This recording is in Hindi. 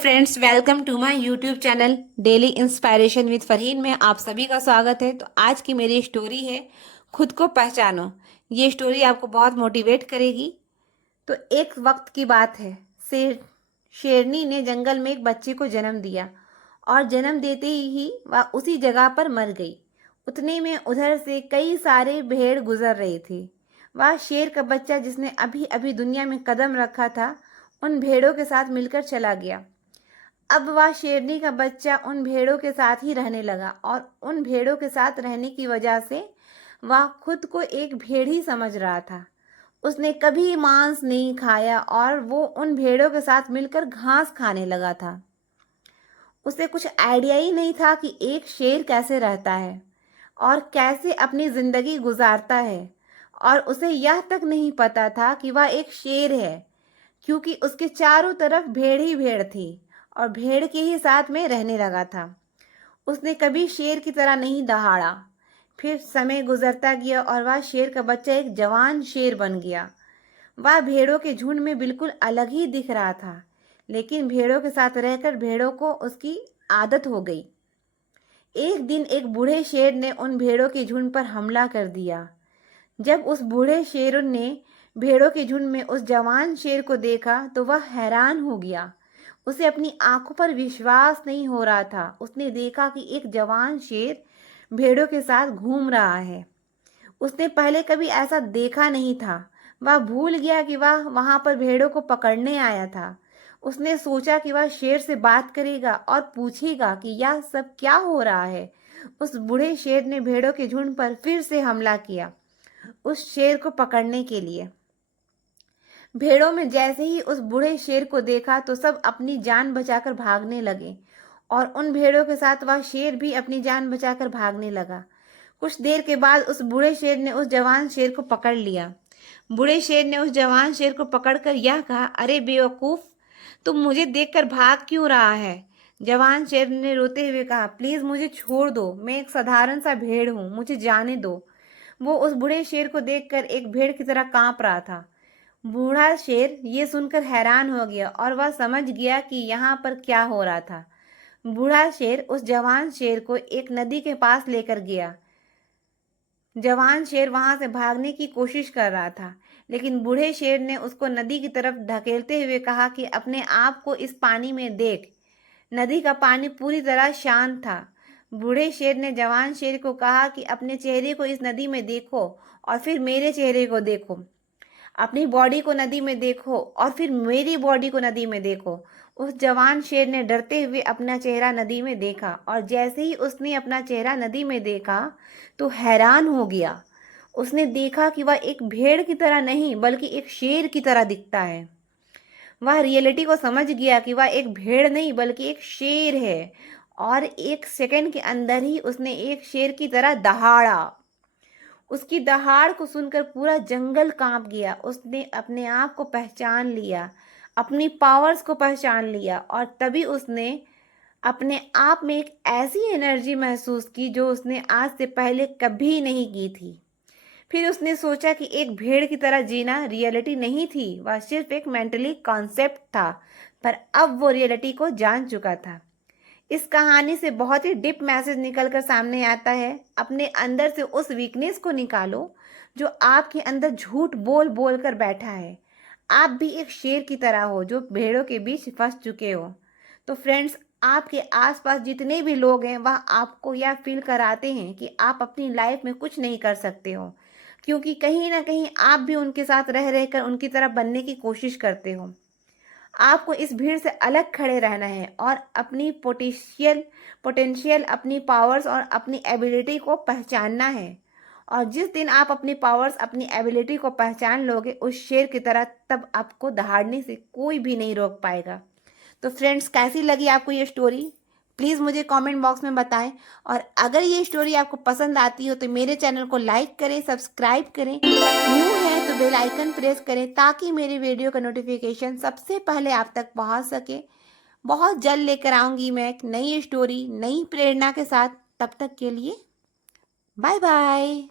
Friends, welcome to my YouTube channel daily inspiration with Farheen में आप सभी का स्वागत है। तो आज की मेरी स्टोरी है खुद को पहचानो। ये स्टोरी आपको बहुत मोटिवेट करेगी। तो एक वक्त की बात है, शेरनी ने जंगल में एक बच्चे को जन्म दिया और जन्म देते ही वह उसी जगह पर मर गई। उतने में उधर से कई सारे भेड़ गुजर रहे थे। वह शेर का बच्चा जिसने अभी अभी दुनिया में कदम रखा था, उन भेड़ों के साथ मिलकर चला गया। अब वह शेरनी का बच्चा उन भेड़ों के साथ ही रहने लगा और उन भेड़ों के साथ रहने की वजह से वह खुद को एक भेड़ ही समझ रहा था। उसने कभी मांस नहीं खाया और वो उन भेड़ों के साथ मिलकर घास खाने लगा था। उसे कुछ आइडिया ही नहीं था कि एक शेर कैसे रहता है और कैसे अपनी जिंदगी गुजारता है। और उसे यह तक नहीं पता था कि वह एक शेर है, क्योंकि उसके चारों तरफ भेड़ ही भेड़ थी और भेड़ के ही साथ में रहने लगा था। उसने कभी शेर की तरह नहीं दहाड़ा। फिर समय गुजरता गया और वह शेर का बच्चा एक जवान शेर बन गया। वह भेड़ों के झुंड में बिल्कुल अलग ही दिख रहा था, लेकिन भेड़ों के साथ रहकर भेड़ों को उसकी आदत हो गई। एक दिन एक बूढ़े शेर ने उन भेड़ों के झुंड पर हमला कर दिया। जब उस बूढ़े शेर ने भेड़ों के झुंड में उस जवान शेर को देखा तो वह हैरान हो गया। उसे अपनी आंखों पर विश्वास नहीं हो रहा था। उसने देखा कि एक जवान शेर भेड़ों के साथ घूम रहा है। उसने पहले कभी ऐसा देखा नहीं था। वह भूल गया कि वह वहां पर भेड़ों को पकड़ने आया था। उसने सोचा कि वह शेर से बात करेगा और पूछेगा कि यह सब क्या हो रहा है। उस बूढ़े शेर ने भेड़ों के झुंड पर फिर से हमला किया, उस शेर को पकड़ने के लिए। भेड़ों में जैसे ही उस बूढ़े शेर को देखा तो सब अपनी जान बचाकर भागने लगे और उन भेड़ों के साथ वह शेर भी अपनी जान बचाकर भागने लगा। कुछ देर के बाद उस बूढ़े शेर ने उस जवान शेर को पकड़ लिया। बूढ़े शेर ने उस जवान शेर को पकड़कर यह कहा, अरे बेवकूफ, तुम मुझे देखकर भाग क्यों रहा है? जवान शेर ने रोते हुए कहा, प्लीज मुझे छोड़ दो, मैं एक साधारण सा भेड़ हूँ, मुझे जाने दो। वो उस बूढ़े शेर को देखकर एक भेड़ की तरह कांप रहा था। बूढ़ा शेर ये सुनकर हैरान हो गया और वह समझ गया कि यहाँ पर क्या हो रहा था। बूढ़ा शेर उस जवान शेर को एक नदी के पास लेकर गया। जवान शेर वहां से भागने की कोशिश कर रहा था, लेकिन बूढ़े शेर ने उसको नदी की तरफ धकेलते हुए कहा कि अपने आप को इस पानी में देख। नदी का पानी पूरी तरह शांत था। बूढ़े शेर ने जवान शेर को कहा कि अपने चेहरे को इस नदी में देखो और फिर मेरे चेहरे को देखो। अपनी बॉडी को नदी में देखो और फिर मेरी बॉडी को नदी में देखो। उस जवान शेर ने डरते हुए अपना चेहरा नदी में देखा और जैसे ही उसने अपना चेहरा नदी में देखा तो हैरान हो गया। उसने देखा कि वह एक भेड़ की तरह नहीं बल्कि एक शेर की तरह दिखता है। वह रियलिटी को समझ गया कि वह एक भेड़ नहीं बल्कि एक शेर है और एक सेकंड के अंदर ही उसने एक शेर की तरह दहाड़ा। उसकी दहाड़ को सुनकर पूरा जंगल कांप गया। उसने अपने आप को पहचान लिया, अपनी पावर्स को पहचान लिया और तभी उसने अपने आप में एक ऐसी एनर्जी महसूस की जो उसने आज से पहले कभी नहीं की थी। फिर उसने सोचा कि एक भेड़ की तरह जीना रियलिटी नहीं थी, वह सिर्फ एक मेंटली कॉन्सेप्ट था। पर अब वो रियलिटी को जान चुका था। इस कहानी से बहुत ही डीप मैसेज निकलकर सामने आता है। अपने अंदर से उस वीकनेस को निकालो जो आपके अंदर झूठ बोल बोल कर बैठा है। आप भी एक शेर की तरह हो जो भेड़ों के बीच फंस चुके हो। तो फ्रेंड्स, आपके आसपास जितने भी लोग हैं वह आपको यह फील कराते हैं कि आप अपनी लाइफ में कुछ नहीं कर सकते हो, क्योंकि कहीं ना कहीं आप भी उनके साथ रह रहकर उनकी तरह बनने की कोशिश करते हो। आपको इस भीड़ से अलग खड़े रहना है और अपनी पोटेंशियल, अपनी पावर्स और अपनी एबिलिटी को पहचानना है। और जिस दिन आप अपनी पावर्स, अपनी एबिलिटी को पहचान लोगे उस शेर की तरह, तब आपको दहाड़ने से कोई भी नहीं रोक पाएगा। तो फ्रेंड्स, कैसी लगी आपको ये स्टोरी? प्लीज़ मुझे कमेंट बॉक्स में बताएं। और अगर ये स्टोरी आपको पसंद आती हो तो मेरे चैनल को लाइक करें, सब्सक्राइब करें। न्यू है तो बेल आइकन प्रेस करें ताकि मेरी वीडियो का नोटिफिकेशन सबसे पहले आप तक पहुंच सके। बहुत जल्द लेकर आऊँगी मैं एक नई स्टोरी, नई प्रेरणा के साथ। तब तक के लिए बाय बाय।